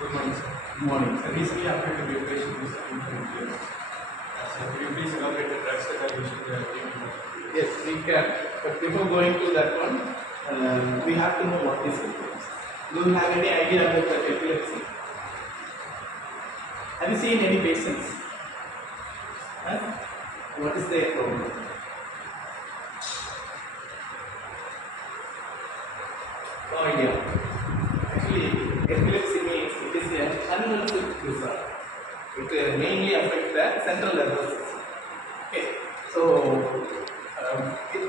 Good morning, sir. Good morning. Recently affected the patient with epilepsy. So could you please elaborate the drugs that are used in the treatment? Yes, we can. But before going to that one, we have to know what is epilepsy. Do you have any idea about the epilepsy? Have you seen any patients? Huh? What is their problem? No idea. Actually, epilepsy means it is an unwanted disorder. It mainly affects the central nervous system. Okay, so it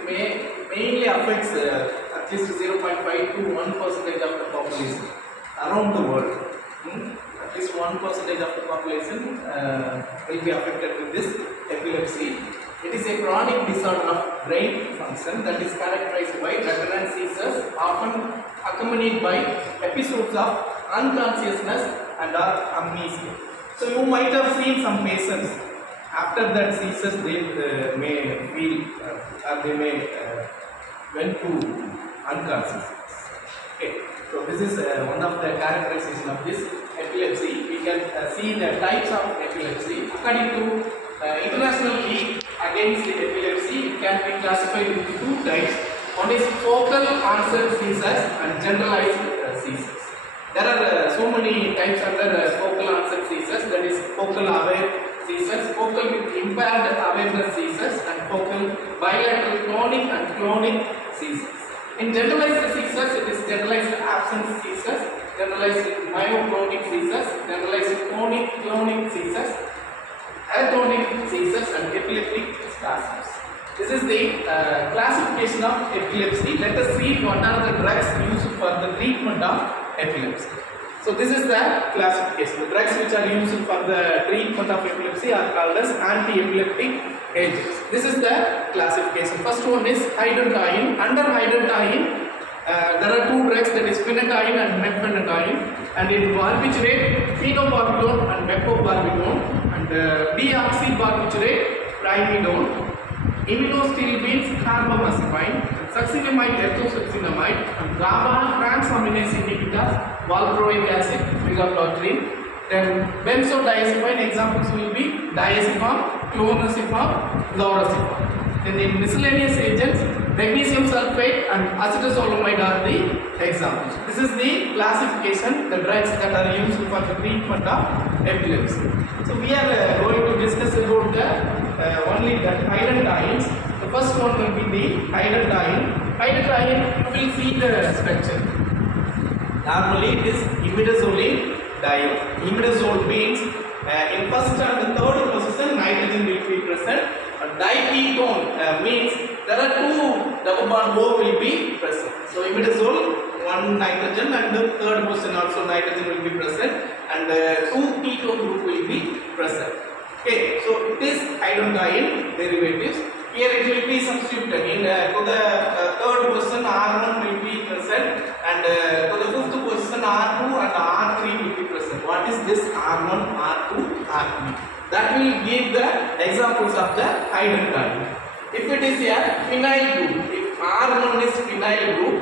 mainly affects at least 0.5 to 1% of the population around the world. At least 1% of the population will be affected with this epilepsy. It is a chronic disorder of brain function that is characterized by recurrent seizures, often accompanied by episodes of unconsciousness and or amnesia. So you might have seen some patients after that seizures they may feel or they may went to unconsciousness. Okay, so this is one of the characterization of this epilepsy. We can see the types of epilepsy according to International League Against Epilepsy. It can be classified into two types. One is focal onset seizures and generalized seizures. There are so many types under focal onset seizures, that is focal aware seizures, focal with impaired awareness seizures, and focal bilateral clonic and clonic seizures. In generalized seizures, it is generalized absence seizures, generalized myoclonic seizures, generalized clonic seizures, atonic seizures, and epileptic spasms. This is the classification of epilepsy. Let us see what are the drugs used for the treatment of epilepsy. So this is the classification. The drugs which are used for the treatment of epilepsy are called as anti-epileptic agents. This is the classification. First one is hydantoin. Under hydantoin, there are two drugs, that is phenytoin and methphenytoin, and in barbiturate, phenobarbital and mecobarbitol, and deoxybarbiturate, primidone, immunostilbene, carbamazepine, succinimide, ethosuxinimide, and gamma transaminase inhibitors, valproic acid, megaplotrine. Then benzodiazepine examples will be diazepam, clonazepam, lorazepam. Then in miscellaneous agents, magnesium sulfate and acetazolamide are the examples. This is the classification, the drugs that are used for the treatment of epilepsy. So we are going to discuss about the only the hydantoins. The first one will be the hydantoin. Hydantoin, you will see the structure. Normally it is imidazole diol. Imidazole means in first and the third position nitrogen will be present. Diketone means there are two double bond O will be present. So imidazole, one nitrogen, and the third position also nitrogen will be present, and two ketone group will be present. Okay, so it is hydantoin derivatives. Here it will be substituted in to the third position R1 will be present, and to the fifth position R2 and R3 will be present. What is this R1, R2, R3? That will give the examples of the hydantoin. If it is a phenyl group, if R1 is phenyl group,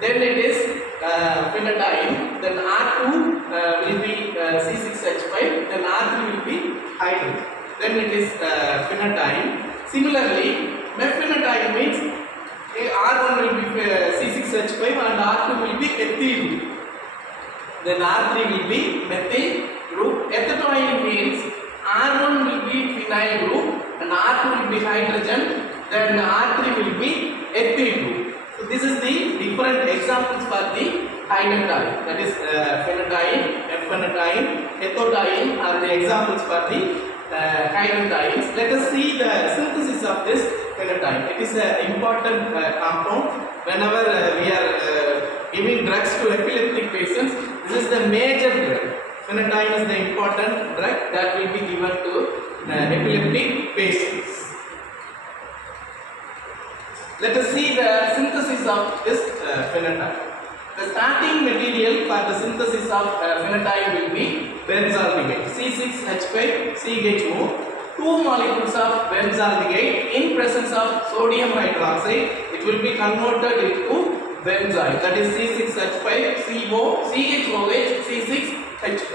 then it is phenytoin, then R2 will be C6H5, then R3 will be hydrogen. Then it is phenytoin. Similarly, methphenytoin means R1 will be C6H5 and R2 will be ethyl group. Then R3 will be methyl group. Ethanoin means R1 will be phenyl group and R2 will be hydrogen. Then R3 will be ethyl group. So this is the different examples for the hydantoin. That is phenytoin, methphenytoin, ethanoin are the examples for the hydantoins. Let us see the synthesis of this phenytoin. It is an important compound. Whenever we are giving drugs to epileptic patients, this is the major drug. Phenytoin is the important drug that will be given to epileptic patients. Let us see the synthesis of this phenytoin. The starting material for the synthesis of phenytoin will be benzaldehyde, C6H5CHO. Two molecules of benzaldehyde in presence of sodium hydroxide, it will be converted into benzoyl, that is C6H5CO, CHOH, C6 H5.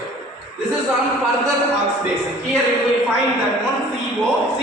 This is on further oxidation. Here you will find that one CHOH.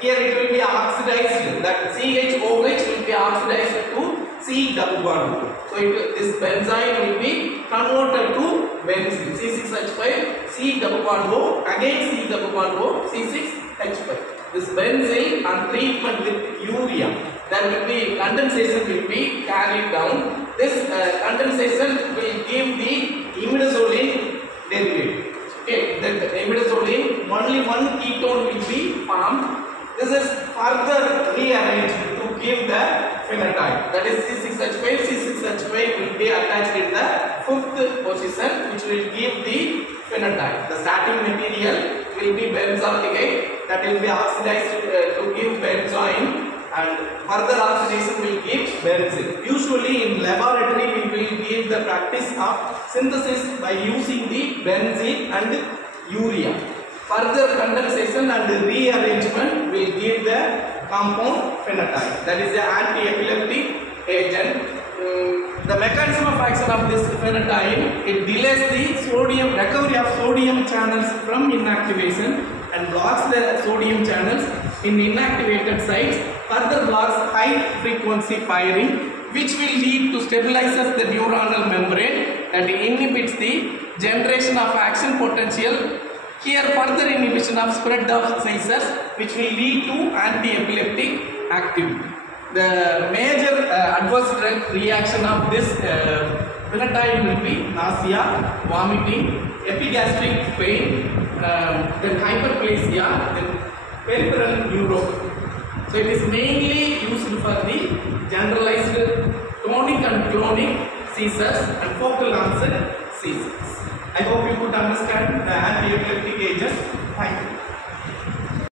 Here it will be oxidized. That CHOH will be oxidized to C double bond. So this benzene will be converted to benzene. C6H5, C double bond O, again C double bond O, C6H5. This benzene on treatment with urea, there will be condensation will be carried down. This condensation will give the imidazoline derivative. Okay, that imidazoline, only one ketone will be formed. This is further rearranged to give the phenotype. That is C6H5. C6H5 will be attached in the fifth position, which will give the phenotype. The starting material will be benzoyl, that will be oxidized to give benzoin, and further oxidation will give benzene. Usually in laboratory we will give the practice of synthesis by using the benzene and urea. Further condensation and rearrangement will give the compound phenotype. That is the anti-epileptic agent. The mechanism of action of this phenotype, it delays the sodium recovery of sodium channels from inactivation and blocks the sodium channels in inactivated sites. Further blocks high frequency firing, which will lead to stabilizes the neuronal membrane and inhibits the generation of action potential. Here further inhibition of spread of seizures, which will lead to anti-epileptic activity. The major adverse drug reaction of this phenotype will be nausea, vomiting, epigastric pain, then hyperplasia, then peripheral neuropathy. So it is mainly used for the generalized tonic and clonic seizures and focal onset seizures. I hope you could understand the anti-epileptic agent. Thank you.